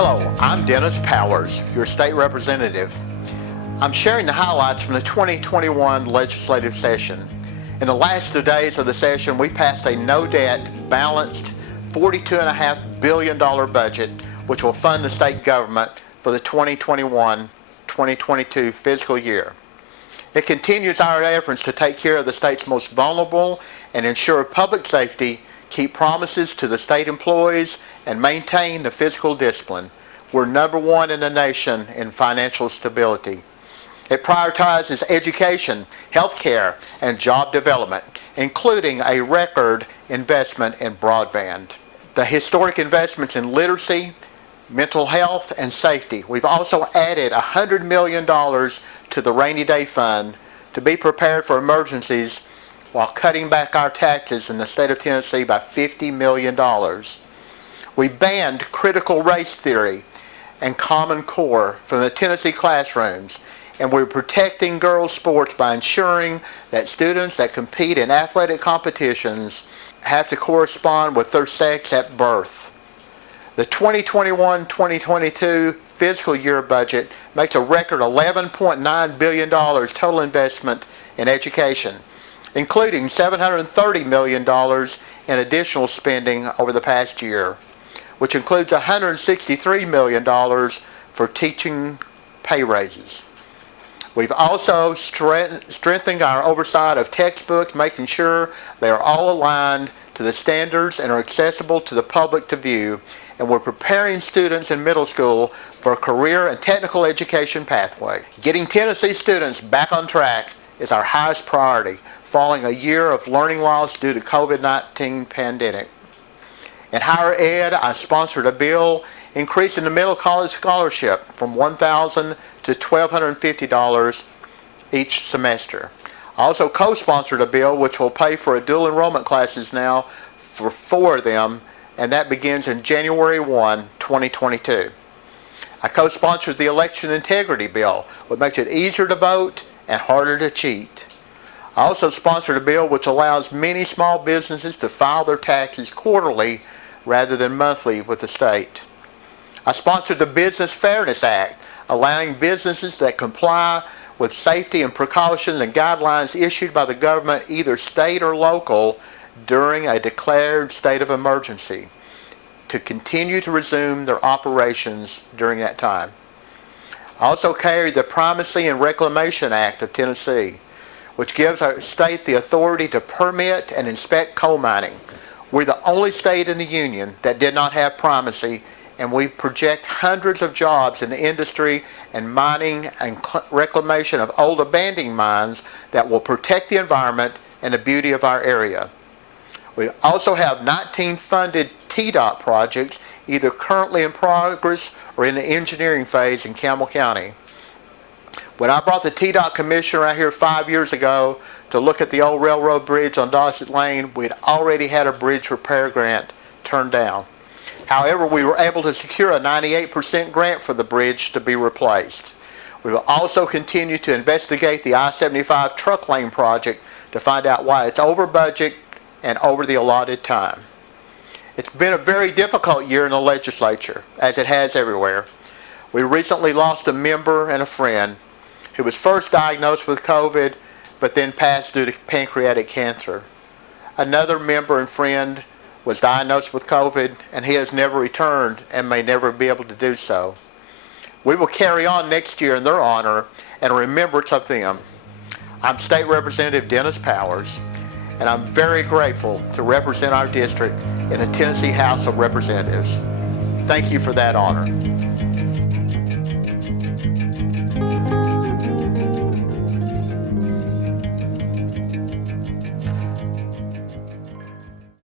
Hello, I'm Dennis Powers, your state representative. I'm sharing the highlights from the 2021 legislative session. In the last 2 days of the session, we passed a no-debt, balanced $42.5 billion budget, which will fund the state government for the 2021-2022 fiscal year. It continues our efforts to take care of the state's most vulnerable and ensure public safety, keep promises to the state employees, and maintain the fiscal discipline. We're number one in the nation in financial stability. It prioritizes education, health care, and job development, including a record investment in broadband. The historic investments in literacy, mental health, and safety. We've also added $100 million to the rainy day fund to be prepared for emergencies while cutting back our taxes in the state of Tennessee by $50 million. We banned critical race theory and Common Core from the Tennessee classrooms, and we're protecting girls' sports by ensuring that students that compete in athletic competitions have to correspond with their sex at birth. The 2021-2022 fiscal year budget makes a record $11.9 billion total investment in education, including $730 million in additional spending over the past year, which includes $163 million for teaching pay raises. We've also strengthened our oversight of textbooks, making sure they are all aligned to the standards and are accessible to the public to view, and we're preparing students in middle school for a career and technical education pathway. Getting Tennessee students back on track is our highest priority, following a year of learning loss due to COVID-19 pandemic. In higher ed, I sponsored a bill increasing the middle college scholarship from $1,000 to $1,250 each semester. I also co-sponsored a bill which will pay for dual enrollment classes now for 4 of them, and that begins in January 1, 2022. I co-sponsored the election integrity bill, which makes it easier to vote and harder to cheat. I also sponsored a bill which allows many small businesses to file their taxes quarterly rather than monthly with the state. I sponsored the Business Fairness Act, allowing businesses that comply with safety and precautions and guidelines issued by the government, either state or local, during a declared state of emergency, to continue to resume their operations during that time. I also carried the Primacy and Reclamation Act of Tennessee, which gives our state the authority to permit and inspect coal mining. We're the only state in the union that did not have primacy, and we project hundreds of jobs in the industry and mining and reclamation of old abandoned mines that will protect the environment and the beauty of our area. We also have 19 funded TDOT projects, either currently in progress or in the engineering phase in Campbell County. When I brought the TDOT commissioner out here 5 years ago to look at the old railroad bridge on Dawson Lane, we'd already had a bridge repair grant turned down. However, we were able to secure a 98% grant for the bridge to be replaced. We will also continue to investigate the I-75 truck lane project to find out why it's over budget and over the allotted time. It's been a very difficult year in the legislature, as it has everywhere. We recently lost a member and a friend who was first diagnosed with COVID, but then passed due to pancreatic cancer. Another member and friend was diagnosed with COVID, and he has never returned and may never be able to do so. We will carry on next year in their honor and remembrance of them. I'm State Representative Dennis Powers, and I'm very grateful to represent our district in the Tennessee House of Representatives. Thank you for that honor.